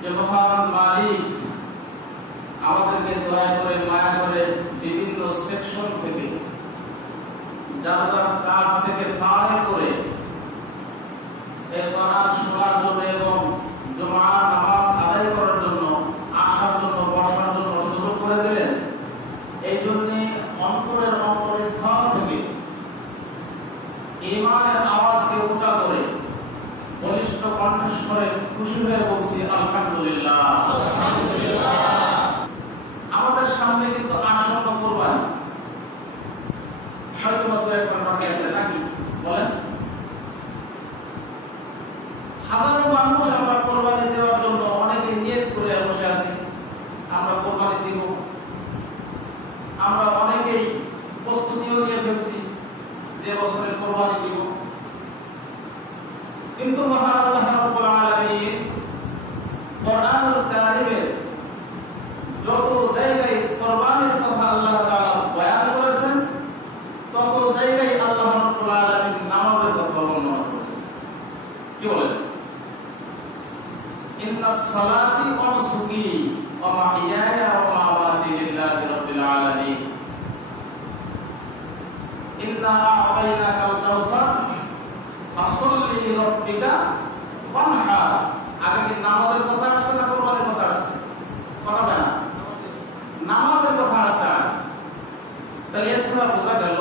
যে মহান মালিক আমাদেরকে দয়া করে মায়া করে বিভিন্ন সেকশন থেকে যার যার কাজ থেকে ফারে করে এই কোরআন শোনার জন্য এবং জুমার নামাজ আদায় করার জন্য আসার জন্য বসার জন্য সুযোগ করে দিলেন। এই জন্য অন্তরের অন্তরস্থল থেকে ঈমানের আওয়াজকে উঁচা করে বলিষ্ঠ কণ্ঠস্বরে খুশি হয়ে বলছি আলহামদুলিল্লাহ। আমাদের সামনে কিন্তু আসন্ন কুরবানি, হয়তো দু একবার বাকি আছে নাকি বলেন? হাজারো মানুষ আমরা কুরবানি দেওয়ার জন্য অনেকে নিয়ত করে বসে আছি, আমরা কুরবানি দিব। আমরা অনেকেই প্রস্তুতিও নিয়ে ফেলছি যে বছরের কুরবানি দিব। কিন্তু মহান আল্লাহ রাব্বুল আলামিন কোরআনুল কারীমের যত জায়গায় কুরবানির কথা আল্লাহ তাআলা বয়ান করেছেন, তত জায়গায় আল্লাহ রাব্বুল আলামিন নামাজের কথা বর্ণনা করেছেন। কি বলেন? ইন্নাস সালাতি ওয়া নুসুকি ওয়া মাহইয়ায়া ওয়া মামাতি লিল্লাহি রাব্বিল আলামিন ইন্না আ'তাইনাকাল কাউসার ফাসল্লি লিরাব্বিকা ওয়ানহার। আগে কি নামাজের কথা আছে না কুরবানির কথা আছে? কথা বলেন। নামাজের কথা আছে। তাহলে এর দ্বারা বোঝা গেল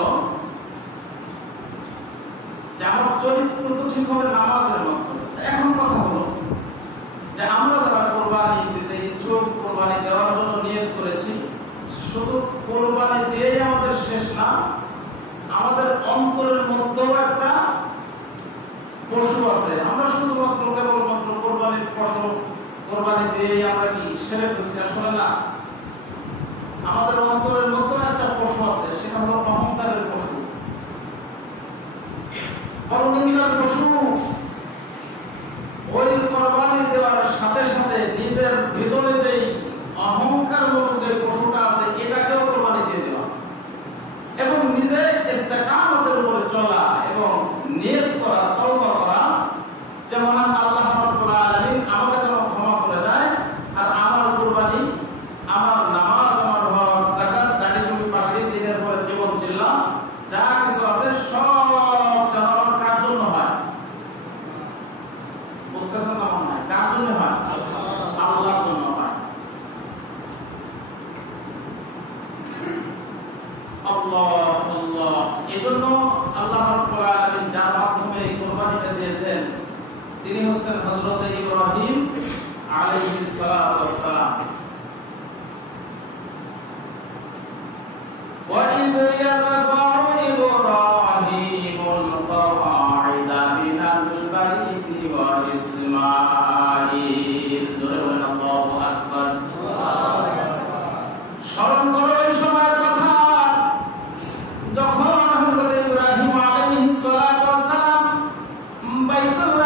যে আমার চরিত্র তো ঠিক হবে নামাজের মতো। এখন কথা হলো যে আমরা যারা কুরবানি দিতে ইচ্ছুক, কুরবানি দেওয়ার জন্য নিয়ত করেছি, শুধু কুরবানি দিয়েই আমাদের শেষ না, আমাদের অন্তরের মধ্যেও একটা পশু আছে। আমরা শুধুমাত্র কেবলমাত্র কুরবানির ফসল কুরবানি দিয়েই আমরা কি সেরে ফেলছি, আসলে না। আমাদের অন্তরের মধ্যে একটা পশু আছে, সেটা হলো অহংকারের পশু, পরনিন্দার পশু। ওই কুরবানি দেওয়ার সাথে সাথে নিজের ভিতরে যে অহংকার মূলক যে পশুটা আছে, এটাকেও কুরবানি দিয়ে দেওয়া এবং নিজে ইস্তেকামতের উপরে চলা এবং নিয়ত করা, তওবা করা যে মহান আল্লাহ রাব্বুল আলামিন আমাকে যেন ক্ষমা করে দেয়, আর আমার কুরবানি, আমার নামাজ, আমার হজ, যাকাত, দাড়ি টুপি পাগড়ি, দিনের পরে জীবন জিল্লা যা কিছু আছে সব যেন আমার কার জন্য হয়? বুঝতেছেন না? মনে হয় কার জন্য হয়? আল্লাহর জন্য হয়। আল্লাহ আল্লাহ। এজন্য আল্লাহ রাব্বুল আলামিন যার মাধ্যমে এই কুরবানিটা দিয়েছেন, তিনি হচ্ছেন হযরত ইব্রাহিম আলাইহিস সালাতু ওয়াস সালাম। ওয়া ইয ইয়ারফাউ ইব্রাহিমুল কওয়াইদা মিনাল বাইতি ওয়া ইসমাঈল। জোরে বলেন আল্লাহু আকবার। স্মরণ করো এই সময়ের কথা, যখন হযরত ইব্রাহিম আলাইহিস সালাতু ওয়াস সালাম বাইতুল